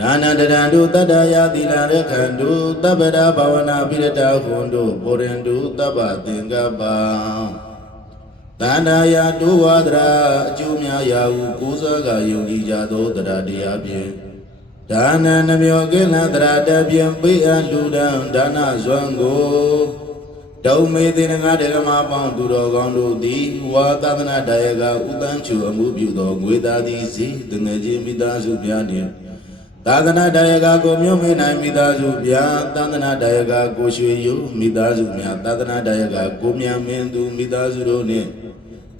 ဒါနတရံတုတတ္တယာသီလရခန္တုတပ္ပဒဘာဝနာပိရတဟွန်တုပုရိန္တုတပ္ပသင်္ကပ္ပသန္တာယာတုဝါဒရာအကျိုးများရာဟုကိုးစားကယုံကြည်ကြသောတရားတရားဖြင့်ဒါနနှမြောကိလသရတဖြင့်ပိအလူဒံဒါနဇွမ်းကိုဒုံမေသေနငါတေကမပေါင်းသူတော်ကောင်းတို့သည်ဝါသဒနာတယကဥတန်းချူအမှုပြုသောငွေသားသည်စီတငယ်ချင်းမိသားစုများနှင့် သာသနာတယကကိုမြို့မေနိုင်မိသားစုများသာသနာတယကကိုရွှေယုမိသားစုများသာသနာတယကကိုမြန်မင်းသူမိသားစုတို့နှင့်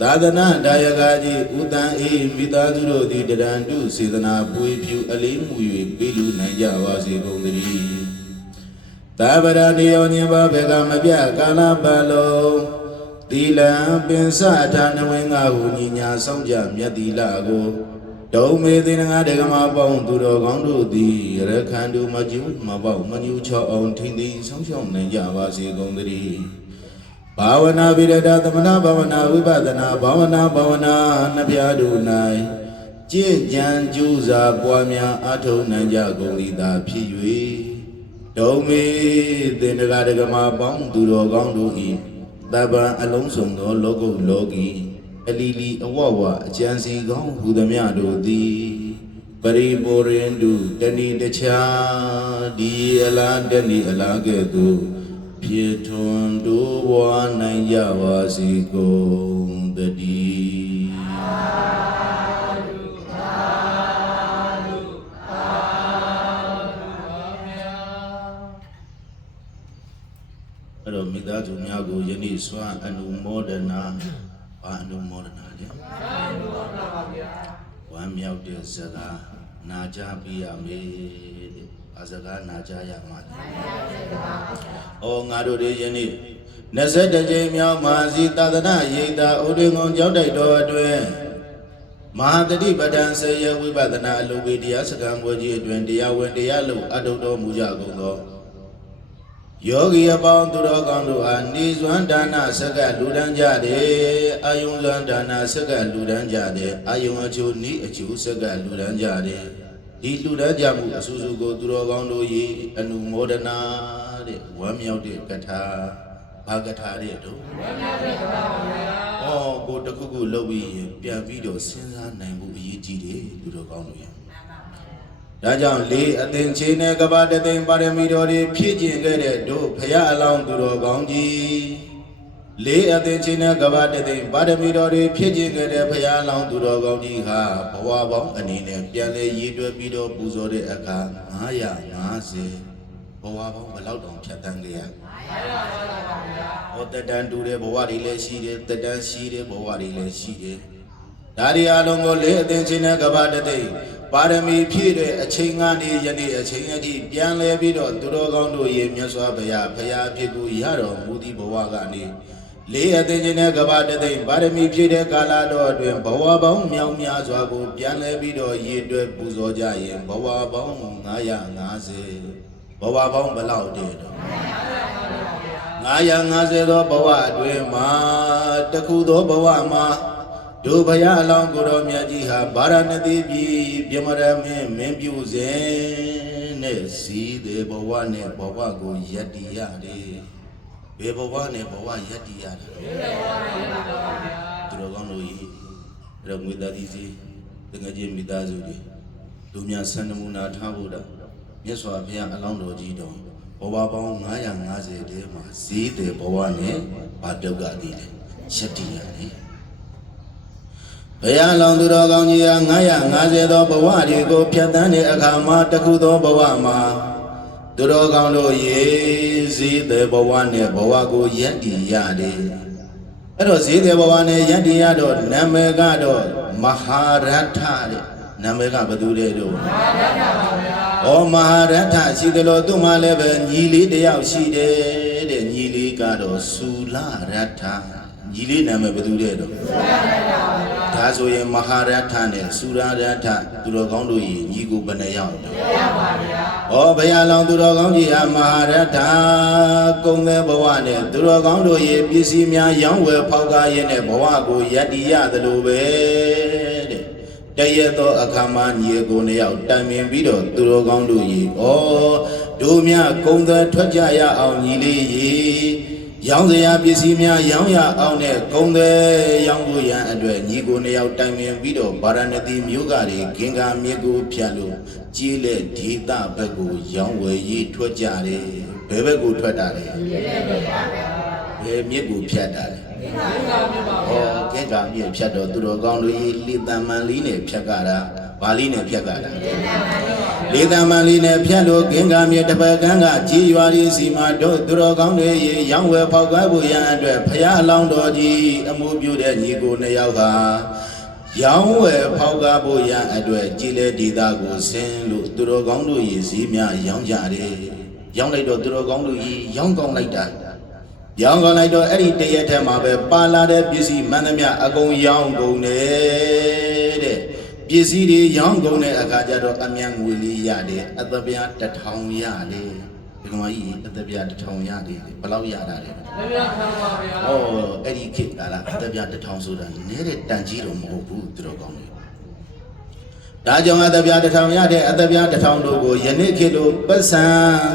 သာသနာဒါယကကြီးဥတန်အေးမိသားစုတို့သည်တရန်တုစေတနာပွေဖြူအလေးမှု၍ပေးလူနိုင်ကြပါစေကုန်သတည်းသာဗရာနေယောညင်ပါဘေကမပြကာလပတ်လုံးသီလံပင်စထာနဝင်းငါဟုညီညာဆောင်ကြမြတ်သီလကို ဒုံမေသေနငါဒေကမပေါင်းသူတော်ကောင်းတို့သည်ရခန္တုမကျူမပေါမညူချောအောင်ထိမ့်သိမ်းဆောင်ရှောက်နိုင်ကြပါစေကုန်သတည်းဘာဝနာပိရဒသမဏဘာဝနာဝိပဿနာဘာဝနာဘာဝနာနှစ်ပြားတို့၌ကြည်ကြံကြိုးစားပွားများအထောက်နိုင်ကြကုန်သည်သာဖြစ်၍ဒုံမေသင်္တကာဒကမာပေါင်းသူတော်ကောင်းတို့၏တပံအလုံးစုံသောလောကုတ်လောကီ အလီလီအဝဝအကျံစီကောင်းဟူသည်များတို့သည်ပရိပိုရင်တုတဏိတခြားဒီအလားတဏိအလားကဲ့သို့ပြေထွန်တိုးပွားနိုင်ကြပါစေကုန်တည်းအဲ့တော့မိသားစုများကိုယနေ့စွမ်းအနုမောဒနာ ဘာအနုမောဒနာလဲဝမ်းမြောက်တဲ့စကားနာကြပြရမေတဲ့ဘာစကားနာကြရမှာလဲ။အော်ငါတို့တွေယနေ့21ကြိမ်မြောက်မဟာစီသာသနာရိပ်သာဥဒိငုံကြောက်တိုက်တော်အတွင်မဟာတတိပဒံဆေယဝိပဒနာအလုပ်ဝေတရားစကံပွဲကြီးအတွင်တရားဝင်တရားလို့အထုတော်မူကြကုန်သော ယောဂီအပေါင်းသူတော်ကောင်းတို့အားနေစွမ်းဒါနစက္ကလူဒန်းကြတယ်အာယုံစွမ်းဒါနစက္ကလူဒန်းကြတယ်အာယုံအချိုနီးအချိုစက္ကလူဒန်းကြတယ်ဒီလူဒန်းကြမှုအဆူဆူကိုသူတော်ကောင်းတို့၏အနုမောဒနာတဲ့ဝမ်းမြောက်တဲ့ကထာဘာကထာတဲ့တို့ဝမ်းမြောက်တဲ့ကထာပါဗျာ။ဩကိုတစ်ခုခုလုပ်ပြီးရင်ပြန်ပြီးတော့စဉ်းစားနိုင်ဖို့အရေးကြီးတယ်သူတော်ကောင်းတို့ရဲ့ ဒါကြောင့်လေးအသင်ချင်းနဲ့ကဘာတသိင်ပါရမီတော်တွေဖြည့်ကျင်ခဲ့တဲ့တို့ဖရာအလောင်းသူတော်ကောင်းကြီးလေးအသင်ချင်းနဲ့ကဘာတသိင်ပါရမီတော်တွေဖြည့်ကျင်ခဲ့တဲ့ဖရာအလောင်းသူတော်ကောင်းကြီးဟာဘဝပေါင်းအနေနဲ့ပြန်လဲရည်တွဲပြီးတော့ပူဇော်တဲ့အခါ950ဘဝပေါင်းဘယ်လောက်တောင်ဖြတ်တန်းခဲ့ရဟောတတန်တူတဲ့ဘဝတွေလည်းရှိတယ်တတန်ရှိတဲ့ဘဝတွေလည်းရှိတယ်ဒါဒီအလုံးကိုလေးအသင်ချင်းနဲ့ကဘာတသိင် ပါရမီဖြည့်တဲ့အချိန်ကနေယနေ့အချိန်အထိပြန်လဲပြီးတော့သူတော်ကောင်းတို့ရဲ့မြတ်စွာဘုရားဖရာဖြစ်ကိုရတော်မူသည့်ဘဝကနေလေးအသိခြင်းနဲ့ကဘာတသိမ့်ပါရမီဖြည့်တဲ့ကာလတော်အတွင်းဘဝပေါင်းမြောက်များစွာကိုပြန်လဲပြီးတော့ရည်တွဲပူဇော်ကြရင်ဘဝပေါင်း950ဘဝပေါင်းဘယ်လောက်တည်းတော့950သောဘဝအတွင်းမှာတခုသောဘဝမှာ ဒုဗယအလောင်းကိုတော်မြတ်ကြီးဟာဗာရာဏသီပြည်ပြမရမင်းမင်းပြုစဉ်နဲ့စီးတဲ့ဘဝနဲ့ဘဝကိုယက်တည်ရတယ်ဘယ်ဘဝနဲ့ဘဝယက်တည်ရလဲဘယ်ဘဝနဲ့ယက်တည်ပါဗျာသူတော်ကောင်းတို့ကြီးရမွေသားသီးစီတငယ်ချင်းမိသားစုတွေလူများဆန္ဒမူနာထားဖို့တာမြတ်စွာဘုရားအလောင်းတော်ကြီးတော်ဘဝပေါင်း950တဲမှာဈေးတဲ့ဘဝနဲ့ဘာတုတ်ကတည်တယ်ယက်တည်ရတယ် ဘုရားလောင်သူတော်ကောင်းကြီးဟာ950သောဘဝတွေကိုဖြတ်တန်းတဲ့အခါမှာတခုသောဘဝမှာသူတော်ကောင်းတို့ရေဈေးတဲ့ဘဝနဲ့ဘဝကိုယက်တည်ရတယ်အဲ့တော့ဈေးတဲ့ဘဝနဲ့ယက်တည်ရတော့နာမည်ကတော့မဟာရထတဲ့နာမည်ကဘယ်သူလဲတော့မဟာရထပါဗျာဩမဟာရထရှိတယ်လို့သူ့မှာလည်းပဲညီလေးတစ်ယောက်ရှိတယ်တဲ့ညီလေးကတော့စူလရထ ညီလေးနာမည်ဘယ်သူလဲတော့ဒါဆိုရင်မဟာရထနဲ့စူရရထသူတော်ကောင်းတို့ကြီးညီကိုဘယ်နှယောက်တော့ရပါဗျာ။ဩဘုရားလောင်သူတော်ကောင်းကြီးဟာမဟာရထကုံတဲ့ဘဝနဲ့သူတော်ကောင်းတို့ရဲ့ပစ္စည်းများရောင်းဝယ်ဖောက်ကားရင်းနဲ့ဘဝကိုယက်တည်ရသလိုပဲတဲ့။ဒတရက်သောအခါမှာညီကိုနှစ်ယောက်တိုင်ပင်ပြီးတော့သူတော်ကောင်းတို့ရေဩတို့မြကုံသက်ထွက်ကြရအောင်ညီလေးရေ ရောင်းစရာပစ္စည်းများရောင်းရအောင်နဲ့ကုံသက်ရောင်းဖို့ရန်အတွက်ညီကိုနှစ်ယောက်တိုင်ပင်ပြီးတော့ဗာရဏသီမြို့ကတွေဂင်္ဂာမြစ်ကိုဖြတ်လို့ကြီးလက်ဒေသဘက်ကိုရောင်းဝယ်ရေးထွက်ကြတယ်ဘယ်ဘက်ကိုထွက်တာလဲဘယ်မြစ်ကိုဖြတ်တာလဲ ဟောကဲကမြေဖြတ်တော့သူတော်ကောင်းတို့ရေလေတံမန်လေးနဲ့ဖြတ်ကြတာဘာလေးနဲ့ဖြတ်ကြတာလေတံမန်လေးနဲ့ဖြတ်လို့ကင်္ဂမြေတစ်ပတ်ကန်းကကြီးရွာရီစီမှာတို့သူတော်ကောင်းတွေရေရောင်းဝယ်ဖောက်ကားဖို့ရန်အတွက်ဖရာအလောင်းတော်ကြီးအမှုပြုတဲ့ညီကိုနှစ်ယောက်ကရောင်းဝယ်ဖောက်ကားဖို့ရန်အတွက်ကြည်လေဒေတာကိုဆင်းလို့သူတော်ကောင်းတို့ရေစည်းများရောင်းကြတယ်ရောင်းလိုက်တော့သူတော်ကောင်းတို့ရေရောင်းကောင်းလိုက်တာ ရောင်းကောင်းလိုက်တော့အဲ့ဒီတရက်ထဲမှာပဲပါလာတဲ့ပစ္စည်းမှန်သမျှအကုန်ရောင်းကုန်တယ်တဲ့ပစ္စည်းတွေရောင်းကုန်တဲ့အခါကျတော့အမြန်ငွေလေးရတယ်အသက်ပြားတစ်ထောင်ရတယ်ဒီကောင်ကြီးအသက်ပြားတစ်ထောင်ရတယ်ဘယ်လောက်ရတာလဲဘုရားခံပါဗျာဩအဲ့ဒီခေတ်ကလာအသက်ပြားတစ်ထောင်ဆိုတာနည်းတဲ့တန်ကြီးတော့မဟုတ်ဘူးသူတော်ကောင်းတွေ ဒါကြောင့်အသက်ပြားတစ်ထောင်ရတဲ့အသက်ပြားတစ်ထောင်တို့ကိုယနေ့ခေတ်လိုပတ်စံ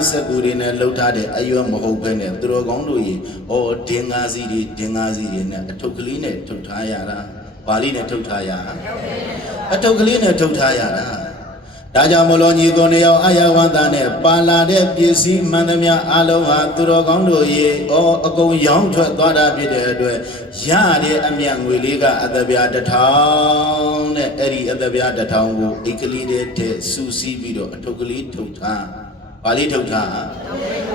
စကူတွေနဲ့လှုပ်ထားတဲ့အရွယ်မဟုတ်ဘဲနဲ့သူတော်ကောင်းတို့ရေဩဒင်္ဂါစီတွေဒင်္ဂါစီတွေနဲ့အထုပ်ကလေးနဲ့ထုတ်ထားရတာပါဠိနဲ့ထုတ်ထားရတာအထုပ်ကလေးနဲ့ထုတ်ထားရတာ ဒါကြောင့်မလို့ညီကိုနှစ်ယောက်အာယဝန္တာနဲ့ပါလာတဲ့ပစ္စည်းမှန်သမျှအလုံးဟာသူတော်ကောင်းတို့ရေဩအကုန်ရောင်းထွက်သွားတာဖြစ်တဲ့အတွက်ရတဲ့အမြတ်ငွေလေးကအသက်ပြားတစ်ထောင်နဲ့အဲ့ဒီအသက်ပြားတစ်ထောင်ကိုအိတ်ကလေးတဲ့တဲ့စူးစီးပြီးတော့အထုပ်ကလေးထုတ်ထားပါဠိထုတ်ထား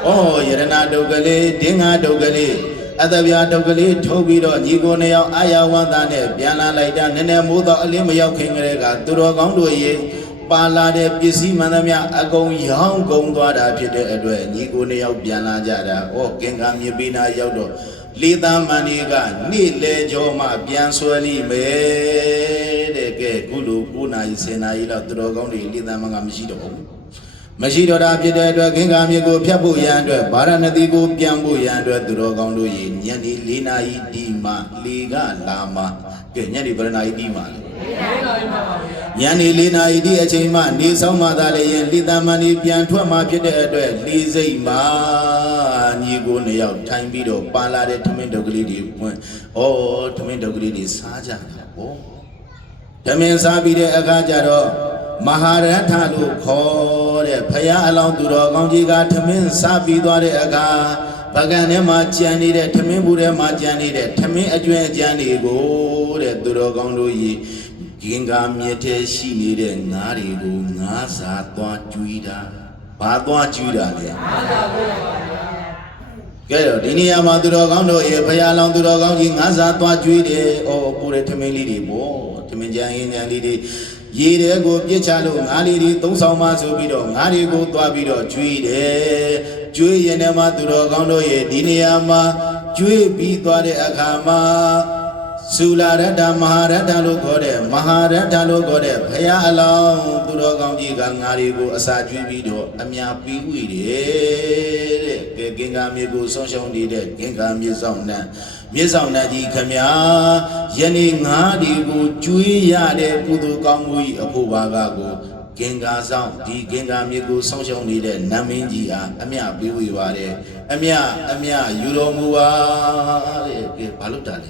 ဩယရနာတုတ်ကလေးဒင်္ဂါတုတ်ကလေးအသက်ပြားတုတ်ကလေးထုတ်ပြီးတော့ညီကိုနှစ်ယောက်အာယဝန္တာနဲ့ပြန်လာလိုက်တာနည်းနည်းမိုးတော့အလင်းမရောက်ခင်ကလေးကသူတော်ကောင်းတို့ရေ ပါလာတဲ့ပစ္စည်းမှန်သမျှအကုန်ရောင်းကုန်သွားတာဖြစ်တဲ့အတွက်ညီကိုနှစ်ယောက်ပြန်လာကြတာ။ဩကင်္ဂါမြေပေးနာရောက်တော့လေးသားမန်ဒီကနေ့လေကြောမှပြန်ဆွဲလိမယ်တဲ့ကဲခုလို9နာရီ10နာရီလောက်သူတော်ကောင်းတွေလေးသားမန်ကမရှိတော့ဘူး။ မရှိတော့တာဖြစ်တဲ့အတွက်ကင်္ဂါမြေကိုဖျက်ဖို့ရန်အတွက်ဗာရဏသီကိုပြန်ဖို့ရန်အတွက်သူတော်ကောင်းတို့ရေညနေ4နာရီဒီမှလေကလာမှကဲညနေဗရဏာရီဒီမှလေဘုရားမှပါဗျာညနေ၄နာရီဒီအချိန်မှနေဆောင်မှသာလည်းရင်လိတမန်ဒီပြန်ထွက်မှဖြစ်တဲ့အတွက်လေးစိတ်မှာညီကိုနှစ်ယောက်ထိုင်ပြီးတော့ပါလာတဲ့ထမင်းတုပ်ကလေးတွေဝင်ဩထမင်းတုပ်ကလေးတွေစားကြတာဟောထမင်းစားပြီးတဲ့အခါကျတော့ မဟာရထလို့ခေါ်တဲ့ဖရာအလောင်းသူတော်ကောင်းကြီးကထမင်းစားပြီးသွားတဲ့အခါပကံထဲမှာကြံနေတဲ့ထမင်းဘူးထဲမှာကြံနေတဲ့ထမင်းအကျွမ်းအကြမ်းတွေကိုတဲ့သူတော်ကောင်းတို့ကြီးဂင်္ဂာမြစ်ထဲရှိနေတဲ့ငါးတွေကိုငါးစာသွားကျွေးတာဘာသွားကျွေးတာလဲကဲတော့ဒီနေရာမှာသူတော်ကောင်းတို့ရေဖရာလောင်သူတော်ကောင်းကြီးငါးစာသွားကျွေးတယ်။အော်ပူတဲ့ထမင်းလေးတွေပေါ့ထမင်းကြမ်းရင်းကြမ်းလေးတွေ ရေတဲကိုပြစ်ချလို့ငါးလေးတွေသုံးဆောင်မှဆိုပြီးတော့ငါးတွေကိုသွားပြီးတော့ကျွေးတယ်။ကျွေးရင်လည်းမှသူတော်ကောင်းတို့ရေဒီနေရာမှာကျွေးပြီးသွားတဲ့အခါမှာ ဆူလာရတ္တမဟာရတ္တလို့ခေါ်တဲ့မဟာရတ္တလို့ခေါ်တဲ့ဘုရားအလောင်းသူတော်ကောင်းကြီးကငါတွေကိုအစာကျွေးပြီးတော့အမြပြီးဝိတယ်တဲ့ကဲကင်္ဂါမြေကိုဆုံးရှုံးနေတဲ့ကင်္ဂါမြေဆောင်နှံမြေဆောင်နှံကြီးခမညာယနေ့ငါတွေကိုကျွေးရတဲ့ကုသိုလ်ကောင်းမှုကြီးအဖို့ပါကကို ကင်္ဂါဆောင်ဒီကင်္ဂါမြေကိုဆုံးရှုံးနေတဲ့နတ်မင်းကြီးဟာအမြပေးဝေပါတယ်အမြအမြယူတော်မူပါတဲ့ကဲဘာလို့တာလဲ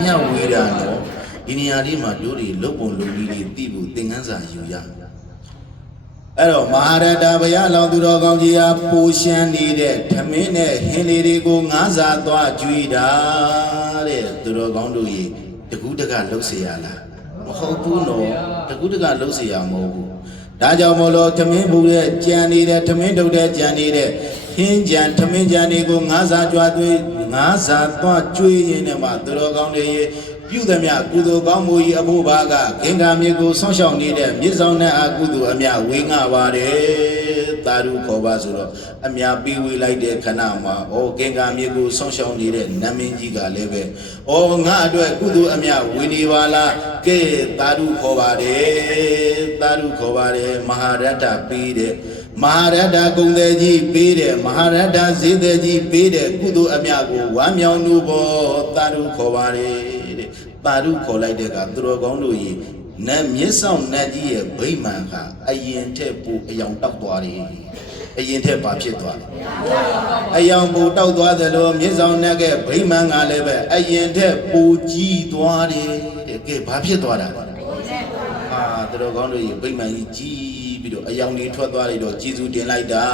မြတ်ဝေးတာနော်ဒီနေရာလေးမှာတို့တွေလုတ်ပုံလုံကြီးတွေတိဖို့သင်ခန်းစာယူရအဲ့တော့မဟာရတဘုရားလောင်သူတော်ကောင်းကြီးဟာပူရှမ်းနေတဲ့ထမင်းနဲ့ဟင်းလေးတွေကိုငါးစာသွားကျွေးတာတဲ့သူတော်ကောင်းတို့ကြီးတကူးတကလှုပ်เสียရလားမဟုတ်ဘူးနော်တကူးတကလှုပ်เสียရမဟုတ်ဘူး ဒါကြောင့်မလို့ထမင်းဘူးတဲ့ကြံနေတဲ့ထမင်းတုပ်တဲ့ကြံနေတဲ့ဟင်းကြံထမင်းကြံတွေကိုငါးစာကြွားသွေးငါးစာသွားကျွေးရင်းနဲ့မှသူတော်ကောင်းတွေရေပြုသမျှကုသိုလ်ကောင်းမှု၏အဖို့ဘာကဂင်္ဂာမြေကိုဆောင်းရှောက်နေတဲ့မြေဆောင်နဲ့အကုသိုလ်အမြဝေငှပါတယ် တာရုခေါ်ပါဆိုတော့အမြပြီးဝေးလိုက်တဲ့ခဏမှာဩဂင်္ဂာမြေကိုဆောင်းရှောက်နေတဲ့နတ်မင်းကြီးကလည်းပဲဩငါအတွက်ကုသိုလ်အမြဝေနေပါလားကဲတာရုခေါ်ပါတယ်တာရုခေါ်ပါတယ်မဟာရတ္တပြီးတဲ့မဟာရတ္တဂုံသေးကြီးပေးတယ်မဟာရတ္တဈေးသေးကြီးပေးတယ်ကုသိုလ်အမြကိုဝမ်းမြောက်လို့ဘောတာရုခေါ်ပါတယ်တဲ့ပါရုခေါ်လိုက်တဲ့ကသူတော်ကောင်းတို့ကြီး နတ်မြစ်ဆောင်နတ်ကြီးရဲ့ဗိမာန်ဟာအရင်ထက်ပိုအယောင်တောက်သွားတယ်အရင်ထက်ဘာဖြစ်သွားလဲအယောင်ပိုတောက်သွားတယ်လို့မြစ်ဆောင်နတ်ကဗိမာန်ကလည်းပဲအရင်ထက်ပိုကြီးသွားတယ်တဲ့ကဲဘာဖြစ်သွားတာလဲအာသူတော်ကောင်းတို့ရေဗိမာန်ကြီးကြီးပြီးတော့အယောင်တွေထွက်သွားလိုက်တော့ကျေးဇူးတင်လိုက်တာ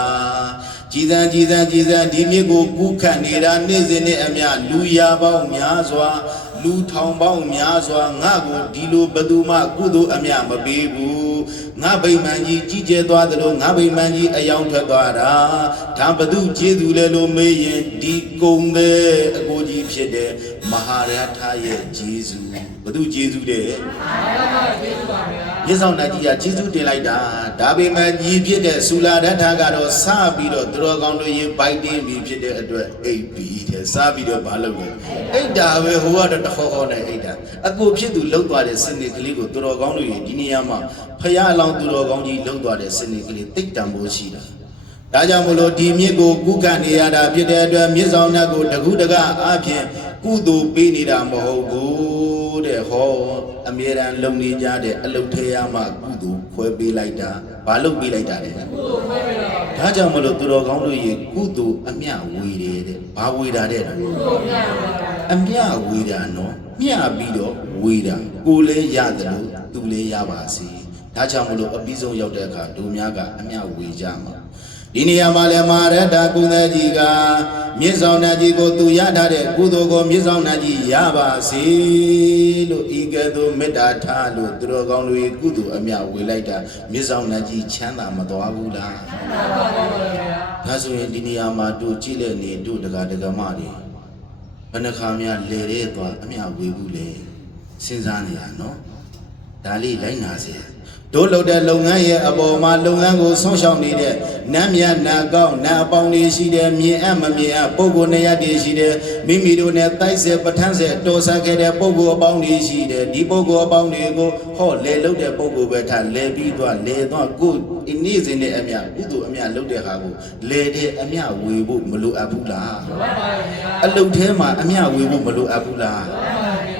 ကြည်စံကြည်စံကြည်စံဒီမြစ်ကိုကူးခတ်နေတာနေ့စဉ်နဲ့အမျှလူရာပေါင်းများစွာ လူထောင်ပေါင်းများစွာငါကိုဒီလိုဘသူမှကုသိုလ်အမြမပေးဘူးငါဗိမာန်ကြီးကြီးကျယ်သွားသလိုငါဗိမာန်ကြီးအယောင်ထွက်သွားတာဒါဘသူကျေးဇူးလဲလို့မေးရင်ဒီကုံတဲ့အကိုကြီးဖြစ်တဲ့မဟာရထရဲ့ကျေးဇူး ဘသူကျေးဇူးတဲ့မြစ်ဆောင်တကြီးကကျေးဇူးတင်လိုက်တာဒါပေမဲ့ညီဖြစ်တဲ့ဆူလာရထကတော့စပြီးတော့သူတော်ကောင်းတို့ရေဘိုက်တင်းပြီးဖြစ်တဲ့အတွက်အိပ်ပြီးတဲ့စပြီးတော့မလုပ်ဘူးအိပ်တာပဲဟိုကတော့တခေါခေါနဲ့အိပ်တာအကိုဖြစ်သူလှုပ်သွားတဲ့စနစ်ကလေးကိုသူတော်ကောင်းတို့ရေဒီနေရာမှာဖရာအလောင်းသူတော်ကောင်းကြီးလှုပ်သွားတဲ့စနစ်ကလေးတိတ်တံဖို့ရှိတာဒါကြောင့်မလို့ဒီမြစ်ကိုကုကနေရတာဖြစ်တဲ့အတွက်မြစ်ဆောင်နှက်ကိုတကူးတကအဖြစ်ကုသိုလ်ပေးနေတာမဟုတ်ဘူး တဲ့ဟောအမြဲတမ်းလုံနေကြတဲ့အလုတ်ထဲရမှကုသိုလ်ခွဲပေးလိုက်တာဘာလို့ပေးလိုက်တာလဲဒါကြောင့်မလို့သူတော်ကောင်းတို့ရေကုသိုလ်အမျှဝေတယ်တဲ့ဘာဝေတာတဲ့နော်အမျှဝေတာနော်မျှပြီးတော့ဝေတာကိုယ်လည်းရတယ်လို့သူလည်းရပါစေဒါကြောင့်မလို့အပြီးဆုံးရောက်တဲ့အခါဒုများကအမျှဝေကြမှာ ဒီနေရာမှာလည်းမဟာရတ္တကုသကြီးကမြင့်ဆောင်နာကြီးကိုသူရထားတဲ့ကုသိုလ်ကိုမြင့်ဆောင်နာကြီးရပါစေလို့ဤကဲ့သို့မေတ္တာထားလို့သူတော်ကောင်းတွေကုသိုလ်အမြဝေလိုက်တာမြင့်ဆောင်နာကြီးချမ်းသာမသွားဘူးလားဒါဆိုရင်ဒီနေရာမှာတို့ကြည့်လက်နေတို့တကာတကမတွေဘယ်နှခါများလဲတဲ့သွားအမြဝေဘူးလေစဉ်းစားနေရနော်ဒါလေးလိုက်နာစေ တို့လုပ်တဲ့လုပ်ငန်းရဲ့အပေါ်မှာလုပ်ငန်းကိုဆုံးရှုံးနေတဲ့နတ်မြတ်နာကောင်းနတ်အပေါင်းတွေရှိတယ်မြင်အပ်မမြင်အပ်ပုဂ္ဂိုလ်နေရာတွေရှိတယ်မိမိတို့နဲ့တိုက်ဆက်ပဋ္ဌာန်းဆက်တော်ဆက်ခဲ့တဲ့ပုဂ္ဂိုလ်အပေါင်းတွေရှိတယ်ဒီပုဂ္ဂိုလ်အပေါင်းတွေကိုဟောလဲလုပ်တဲ့ပုဂ္ဂိုလ်ပဲထားလဲပြီးသွားလဲသွားကိုယ်နေ့စဉ်နဲ့အမြကုသိုလ်အမြလုပ်တဲ့ဟာကိုလဲတဲ့အမြဝေဖို့မလိုအပ်ဘူးလားအလုတ်ထဲမှာအမြဝေဖို့မလိုအပ်ဘူးလား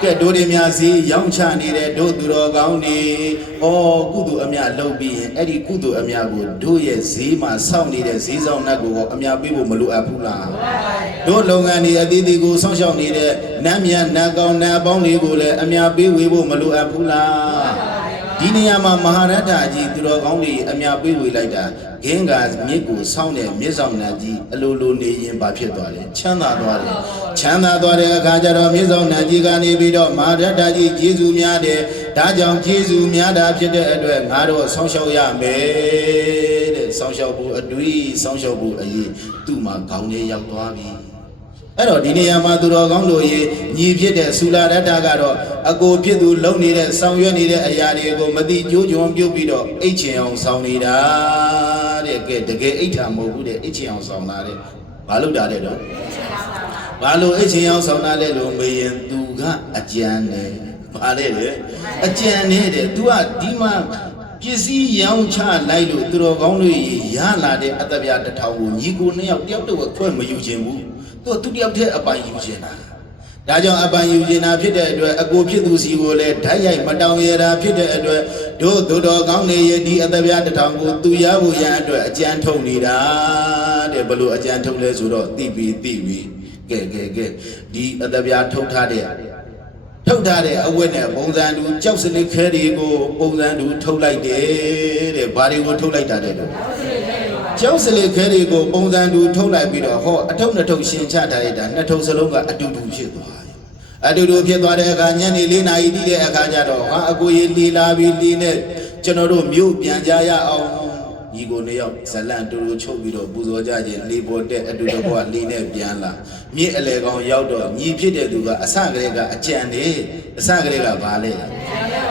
ကဲတို့တွေများစီရောင်းချနေတဲ့တို့သူတော်ကောင်းတွေဩကုသိုလ်အမြလုပ်ပြီးရင်အဲ့ဒီကုသိုလ်အမြကိုတို့ရဲ့ဈေးမှာစောင့်နေတဲ့ဈေးဆောင်နှက်ကိုရောအမြပေးဖို့မလိုအပ်ဘူးလားတို့လုပ်ငန်းတွေအသေးသေးကိုစောင့်ရှောက်နေတဲ့နတ်မြတ်နတ်ကောင်းနတ်အပေါင်းတွေကိုလည်းအမြပေးဝေဖို့မလိုအပ်ဘူးလား ဒီနေရာမှာမဟာရတ္တကြီးသူတော်ကောင်းတွေအမြပေးဝေလိုက်တာဂင်းကမြစ်ကိုစောင့်တဲ့မြစ်ဆောင်နှက်ကြီးအလိုလိုနေရင်ဘာဖြစ်သွားလဲချမ်းသာသွားတယ်ချမ်းသာသွားတဲ့အခါကျတော့မြစ်ဆောင်နတ်ကြီးကနေပြီးတော့မဟာရတ္တကြီးကျေးဇူးများတယ်ဒါကြောင့်ကျေးဇူးများတာဖြစ်တဲ့အတွက်ငါတို့ဆောင်းလျှောက်ရမယ်တဲ့ဆောင်းလျှောက်ဖို့အတွေ့ဆောင်းလျှောက်ဖို့အရေးသူ့မှာခေါင်းထဲရောက်သွားပြီ အဲ့တော့ဒီနေရာမှာသူတော်ကောင်းတို့ရေညီဖြစ်တဲ့ဆူလာရတ္တကတော့အကိုဖြစ်သူလုံနေတဲ့ဆောင်ရွက်နေတဲ့အရာတွေကိုမတိကြိုးကြုံပြုတ်ပြီးတော့အိတ်ချင်အောင်ဆောင်နေတာတဲ့ကဲတကယ်အိတ်ထာမဟုတ်ဘူးတဲ့အိတ်ချင်အောင်ဆောင်တာတဲ့ဘာလို့တာတဲ့တော့ဘာလို့အချင်းအောင်ဆောင်တာလဲလို့မေးရင်သူကအကြံနဲ့ဘာလဲလေအကြံနဲ့တဲ့ तू ကဒီမှာပစ္စည်းရောင်းချလိုက်လို့သူတော်ကောင်းတွေရလာတဲ့အတ္တပြတစ်ထောင်ကိုညီကိုနှစ်ယောက်တယောက်တော့ခွဲမယူခြင်းဘူး သူကသူတယောက်တည်းအပိုင်ယူခြင်းတာဒါကြောင့်အပိုင်ယူခြင်းတာဖြစ်တဲ့အတွက်အကိုဖြစ်သူစီကိုလည်းဓာတ်ရိုက်မတောင်းရတာဖြစ်တဲ့အတွက်တို့သူတော်ကောင်းတွေရဲ့ဒီအတ္တပြတစ်ထောင်ကိုသူရဖို့ရန်အတွက်အကြံထုတ်နေတာတဲ့ဘယ်လိုအကြံထုတ်လဲဆိုတော့သိပြီးသိပြီးကဲကဲကဲဒီအတပြားထုတ်ထားတဲ့ထုတ်ထားတဲ့အဝတ်နဲ့ပုံစံတူကြောက်စနစ်ခဲတွေကိုပုံစံတူထုတ်လိုက်တယ်တဲ့ဘာတွေကိုထုတ်လိုက်တာတဲ့တော့ ကြောက်စနစ်ခဲတွေကိုပုံစံတူထုတ်လိုက်ပြီးတော့ဟောအထုပ်နှစ်ထုပ်ရှင်ချထားလိုက်တာနှစ်ထုပ်စလုံးကအတူတူဖြစ်သွားတယ်အတူတူဖြစ်သွားတဲ့အခါညနေ၄နာရီတိတဲ့အခါကျတော့ဟာအကိုကြီးလီလာပြီးလီနဲ့ကျွန်တော်တို့မြို့ပြန်ကြရအောင် ညီကိုနှစ်ယောက်ဇလန်တူတူချုပ်ပြီးတော့ပူဇော်ကြခြင်းလေပေါ်တဲ့အတူတကွလေးနဲ့ပြန်လာမြစ်အလေကောင်ရောက်တော့ညီဖြစ်တဲ့သူကအစကလေးကအကြံနေအစကလေးကဘာလဲ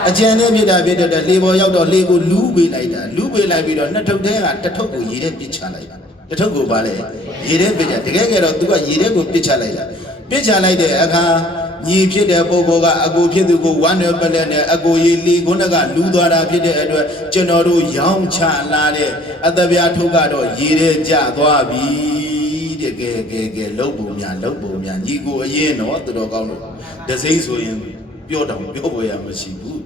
အကြံနဲ့ဖြစ်တာဖြစ်တဲ့လေပေါ်ရောက်တော့လေကိုလူးပေးလိုက်တာလူးပေးလိုက်ပြီးတော့နှစ်ထုပ်ထဲကတစ်ထုပ်ကိုရေထဲပစ်ချလိုက်တာတစ်ထုပ်ကိုဘာလဲရေထဲပစ်ချတကယ်ကြတော့သူကရေထဲကိုပစ်ချလိုက်တာပစ်ချလိုက်တဲ့အခါ ညီဖြစ်တဲ့ပုဂ္ဂိုလ်ကအကိုဖြစ်သူကိုဝမ်းနယ်ပလက်နဲ့အကိုကြီးလီခုနကလူသွားတာဖြစ်တဲ့အတွက်ကျွန်တော်တို့ရောင်းချလာတဲ့အတပြားထုတ်ကတော့ရေထဲကျသွားပြီတဲ့ကဲကဲကဲလှုပ်ပုံများလှုပ်ပုံများညီကိုအရင်တော့သူတော်ကောင်းလို့ဒစိမ့်ဆိုရင်ပြောတော့ပြောပေါ်ရမရှိဘူး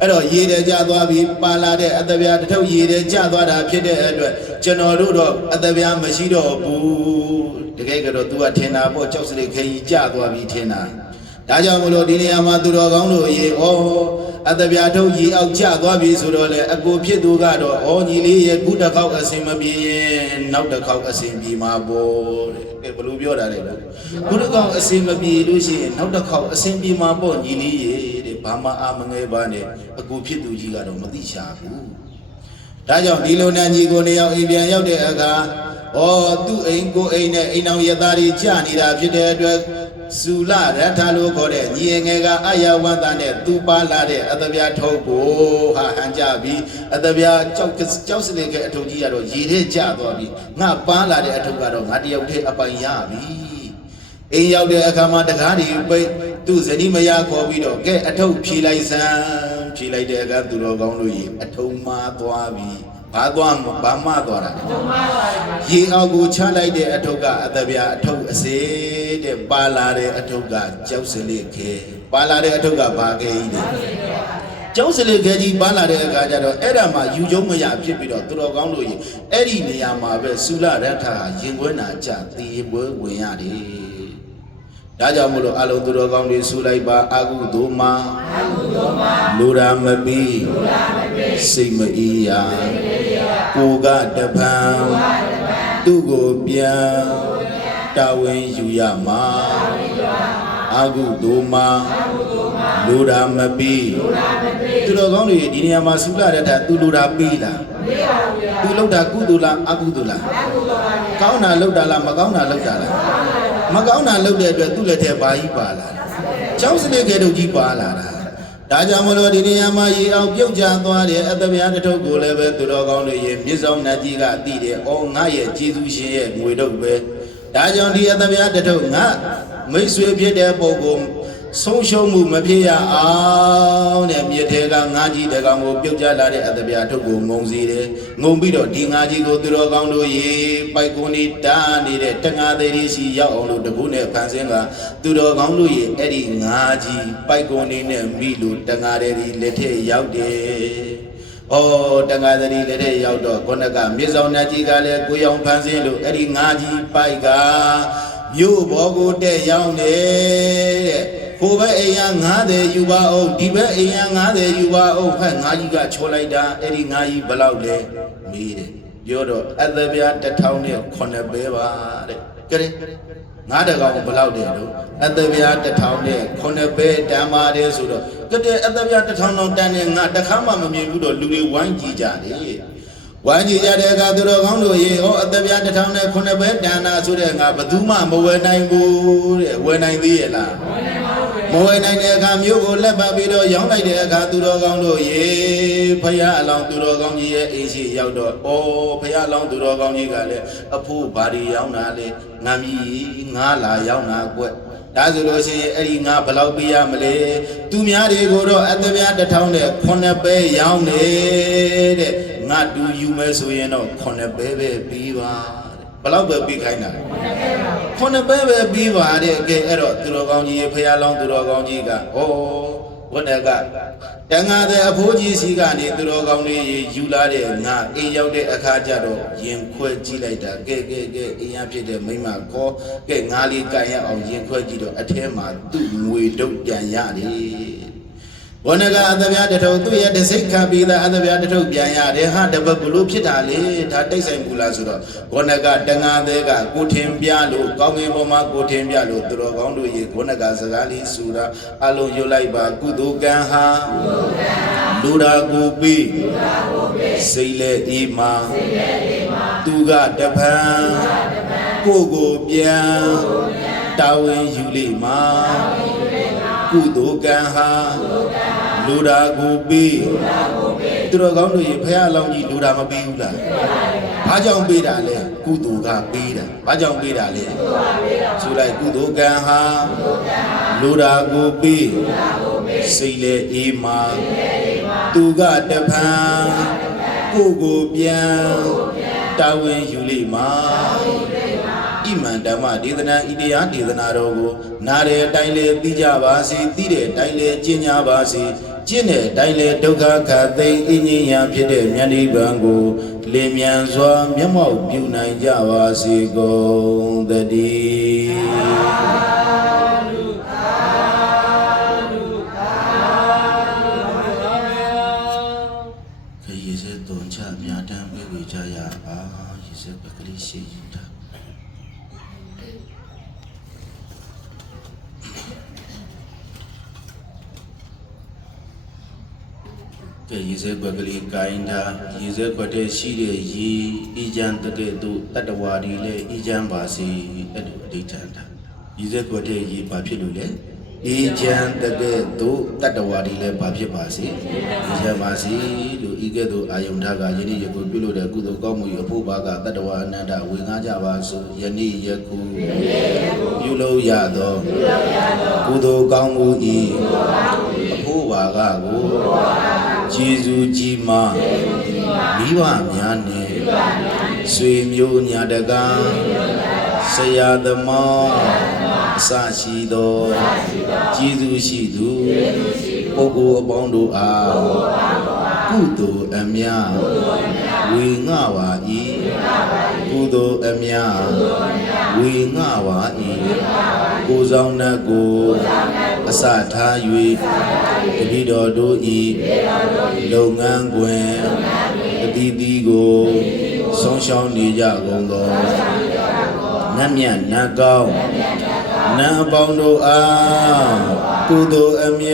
အဲ့တော့ရေတဲ့ကြသွားပြီးပါလာတဲ့အတပြားတစ်ထုပ်ရေတဲ့ကြသွားတာဖြစ်တဲ့အတွက်ကျွန်တော်တို့တော့အတပြားမရှိတော့ဘူးတကယ်ကတော့ तू ကထင်တာပေါ့ကြောက်စရိတ်ခဲကြီးကြသွားပြီးထင်တာ ဒါကြောင့်မလို့ဒီနေရာမှာသူတော်ကောင်းတို့ရေဩအတပြားထုတ်ရေအောက်ကျသွားပြီဆိုတော့လေအကိုဖြစ်သူကတော့ဩညီလေးရဲ့ခုတစ်ခေါက်အစင်မပြေရင်နောက်တစ်ခေါက်အစင်ပြေမှာပေါ့တဲ့ကဲဘယ်လိုပြောတာလဲခုတစ်ခေါက်အစင်မပြေလို့ရှိရင်နောက်တစ်ခေါက်အစင်ပြေမှာပေါ့ညီလေးရေတဲ့ဘာမှအာမငယ်ပါနဲ့အကိုဖြစ်သူကြီးကတော့မသိချဘူးဒါကြောင့်ဒီလိုနန်းကြီးကိုနေရောက်အိမ်ပြန်ရောက်တဲ့အခါဩသူ့အိမ်ကိုအိမ်နဲ့အိမ်အောင်ရသားတွေကြာနေတာဖြစ်တဲ့အတွက် စူလရထလို့ခေါ်တဲ့ညီငယ်ကအယဝန္တာနဲ့သူပါလာတဲ့အတပြားထုတ်ကိုဟာဟန်ကြပြီးအတပြားကြောက်ကြောက်စလေကအထုပ်ကြီးကတော့ရေထဲကျသွားပြီငါပန်းလာတဲ့အထုပ်ကတော့ငါတယောက်တည်းအပိုင်ရပြီအိမ်ရောက်တဲ့အခါမှာတကားတွေပိတ်သူ့ဇနီးမယားခေါ်ပြီးတော့ကဲအထုပ်ဖြေလိုက်စမ်းဖြေလိုက်တဲ့အခါသူတော်ကောင်းတို့ရေအထုံမှားသွားပြီ ဘာသွားမဘာမှသွားတာလဲတုံးပါပါဗျာရေအောက်ကိုချလိုက်တဲ့အထုပ်ကအတပြာအထုပ်အစေးတဲ့ပါလာတဲ့အထုပ်ကကြောက်စလိခဲပါလာတဲ့အထုပ်ကဘာခဲကြီးလဲကျောင်းစလေခဲကြီးပါလာတဲ့အခါကျတော့အဲ့ဒါမှယူကျုံမရဖြစ်ပြီးတော့သူတော်ကောင်းတို့ရေအဲ့ဒီနေရာမှာပဲသုလရထဟာရင်ခွဲနာကြသေပွဲဝင်ရတယ် ဒါကြောင့်မလို့အလုံးသူတော်ကောင်းတွေဆူလိုက်ပါအာဟုသို့မှာအာဟုသို့မှာလူရာမပီလူရာမပီစိတ်မအေးရာကိုကတပံသူ့ကိုပြန်တာဝန်ယူရမှာအာဟုသို့မှာလူရာမပီလူရာမပီသူတော်ကောင်းတွေဒီနေရာမှာဆူလာတဲ့တာသူလူရာပေးလားမေးပါဗျာသူလောက်တာကုသိုလ်လားအကုသိုလ်လားအကုသိုလ်ပါဗျာကောင်းတာလောက်တာလားမကောင်းတာလောက်တာလား မကောင်းတာလောက်တဲ့အတွက်သူ့လက်ထဲဘာကြီးပါလာလဲကျောင်းစနစ်ကဲတို့ကြီးပါလာတာဒါကြောင့်မလို့ဒီနေရာမှာရေအောင်ပြုတ်ကျသွားတယ်အတပြားတစ်ထုပ်ကိုလည်းပဲသူတော်ကောင်းတွေရေမြစ်ဆောင်နတ်ကြီးကသိတယ်။အော်ငါရဲ့ကျေးဇူးရှင်ရဲ့ငွေတော့ပဲ။ဒါကြောင့်ဒီအတပြားတစ်ထုပ်ငါမိတ်ဆွေဖြစ်တဲ့ပုဂ္ဂိုလ် ဆုံးရှုံးမှုမဖြစ်ရအောင်တဲ့မြစ်ထဲကငါးကြီးတကောင်ကိုပြုတ်ကျလာတဲ့အတပြားထုတ်ကိုငုံစီတယ်။ငုံပြီးတော့ဒီငါးကြီးကိုသူတော်ကောင်းတို့ရေပိုက်ကွန်နေတားနေတဲ့တငါသေးလေးစီရောက်အောင်လို့တကုနဲ့ဖန်ဆင်းကသူတော်ကောင်းတို့ရေအဲ့ဒီငါးကြီးပိုက်ကွန်နေနဲ့မိလို့တငါသေးလေးလက်ထက်ရောက်တယ်။အော်တန်ဃာသတိလက်ထက်ရောက်တော့ခုနကမြေဆောင်နှကြီးကလည်းကိုရောင်ဖန်ဆင်းလို့အဲ့ဒီငါးကြီးပိုက်ကမြို့ဘောကိုတက်ရောက်နေတဲ့ ကိုဘက်အိမ်ရ90ယူပါအောင်ဒီဘက်အိမ်ရ90ယူပါအောင်ဖက်ငါးကြီးကချောလိုက်တာအဲ့ဒီငါးကြီးဘယ်လောက်လဲမေးတယ်ပြောတော့အသပြားတစ်ထောင်နဲ့ခုနှစ်ပဲပါတဲ့ကြည့်ငါးတကောင်ဘယ်လောက်တယ်လို့အသပြားတစ်ထောင်နဲ့ခုနှစ်ပဲတန်ပါတယ်ဆိုတော့ကတဲ့အသပြားတစ်ထောင်တော့တန်နေငါတစ်ခါမှမမြင်ဘူးတော့လူတွေဝိုင်းကြည့်ကြတယ်ဝိုင်းကြည့်ကြတဲ့အခါသူတော်ကောင်းတို့ရေဟောအသပြားတစ်ထောင်နဲ့ခုနှစ်ပဲတန်တာဆိုတဲ့ငါဘယ်သူမှမဝယ်နိုင်ဘူးတဲ့ဝယ်နိုင်သေးရဲ့လား မဝဲနိုင်တဲ့အခါမြို့ကိုလက်ပတ်ပြီးတော့ရောင်းလိုက်တဲ့အခါသူတော်ကောင်းတို့ရေဖယားအလောင်းသူတော်ကောင်းကြီးရဲ့အိမ်ရှိရောက်တော့ဩဖယားအလောင်းသူတော်ကောင်းကြီးကလည်းအဖိုးဘာဒီရောင်းတာလေငါမီငါလာရောင်းတာကွဒါဆိုလို့ရှိရင်အဲ့ဒီငါဘယ်လောက်ပေးရမလဲသူများတွေကိုတော့အသက်ပြားတစ်ထောင်နဲ့ခုနှစ်ပဲရောင်းနေတဲ့ငါတူယူမယ်ဆိုရင်တော့ခုနှစ်ပဲပဲပြီးပါတဲ့ ဘယ်လောက်ပဲပြီးခိုင်းတာလဲခုနှစ်ပဲပဲပြီးပါတဲ့ကဲအဲ့တော့သူတော်ကောင်းကြီးရေဖះလောင်းသူတော်ကောင်းကြီးကဩဝတ်တကတန်ငါတဲ့အဖိုးကြီးစီကနေသူတော်ကောင်းလေးရေယူလာတဲ့ငါအိမ်ရောက်တဲ့အခါကျတော့ရင်ခွဲကြည့်လိုက်တာကဲကဲကဲအိမ်ရဖြစ်တဲ့မိမခေါ်ကဲငါလေးကန်ရအောင်ရင်ခွဲကြည့်တော့အထဲမှာသူ့ငွေတုတ်ပြန်ရတယ် ဘောနကအသဗျာတထုပ်သူ့ရဲ့တစိတ်ခံပြီးသားအသဗျာတထုပ်ပြန်ရတယ်ဟာတပတ်ဘလို့ဖြစ်တာလေဒါတိတ်ဆိုင်ဘူးလားဆိုတော့ဘောနကတငါသေးကကိုထင်ပြလို့ကောင်းကင်ဘုံမှာကိုထင်ပြလို့သူတော်ကောင်းတို့ရေဘောနကစကားလေးဆိုတာအလုံးရွတ်လိုက်ပါကုသိုလ်ကံဟာလူရာကိုပြီးစိတ်လေအေးမှာသူကတပံကိုကိုပြန်တာဝန်ယူလိမ့်မှာကုသိုလ်ကံဟာ လူရာကိုပြီးသူတော်ကောင်းတို့ရေဖះလောင်းကြီးလူရာမပြီးဘူးလားဘာကြောင့်ပေးတာလဲကုသိုလ်ကပေးတာဘာကြောင့်ပေးတာလဲဆိုလိုက်ကုသိုလ်ကံဟာလူရာကိုပြီးစိတ်လေအေးမှာသူကတပံကိုကိုပြန်တာဝန်ယူလိမ့်မှာ ဣမံဓမ္မဒေသနာဣတရားဒေသနာတော်ကို နားတဲ့အတိုင်းလေသိကြပါစေသိတဲ့အတိုင်းလေကျင့်ကြပါစေကျင့်တဲ့အတိုင်းလေဒုက္ခခတ်သိမ်းအင်းကြီးရာဖြစ်တဲ့မြတ်နိဗ္ဗာန်ကိုလင်းမြန်စွာမျက်မှောက်ပြုနိုင်ကြပါစေကုန်သတည်းခရီးစဲတုံချမြတ်တမ်းပြေဝေကြရအားရေစဲပကလေးရှိယူတာ ကဲရေစဲကွက်ကလေးကိုင်းတာရေစဲကွက်တဲ့ရှိတဲ့ရေဤချမ်းတကဲ့သို့တတ္တဝါဒီလည်းဤချမ်းပါစေအဲ့ဒီအဋ္ဌာန်တာရေစဲကွက်တဲ့ရေဘာဖြစ်လို့လဲဤချမ်းတကဲ့သို့တတ္တဝါဒီလည်းဘာဖြစ်ပါစေဤချမ်းပါစေလို့ဤကဲ့သို့အာယုန်ထကယနေ့ယခုပြုလို့တဲ့ကုသိုလ်ကောင်းမှု၏အဖို့ဘာကတတ္တဝါအနန္တဝေငှကြပါစို့ယနေ့ယခုပြုလို့ရသောကုသိုလ်ကောင်းမှု၏အဖို့ဘာကကို ကျေးဇူးကြီးမားမိဘများနဲ့ဆွေမျိုးညာတကာဆရာသမားအစရှိသောကျေးဇူးရှိသူပုဂ္ဂိုလ်အပေါင်းတို့အားကုသိုလ်အမြဝေငှပါ၏ ကုသိုလ်အမြဝေငှပါ၏ကိုယ်ဆောင်နှတ်ကိုအစထား၍တပိတော်တို့ဤလုပ်ငန်းခွင်အတီးတီးကိုဆုံးရှုံးနေကြကုန်သောနတ်မြတ်နတ်ကောင်းနတ်အပေါင်းတို့အားကုသိုလ်အမြ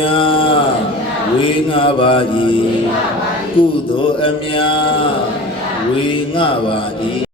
ဝေငှပါ၏ကုသိုလ်အမြဝေငှပါ၏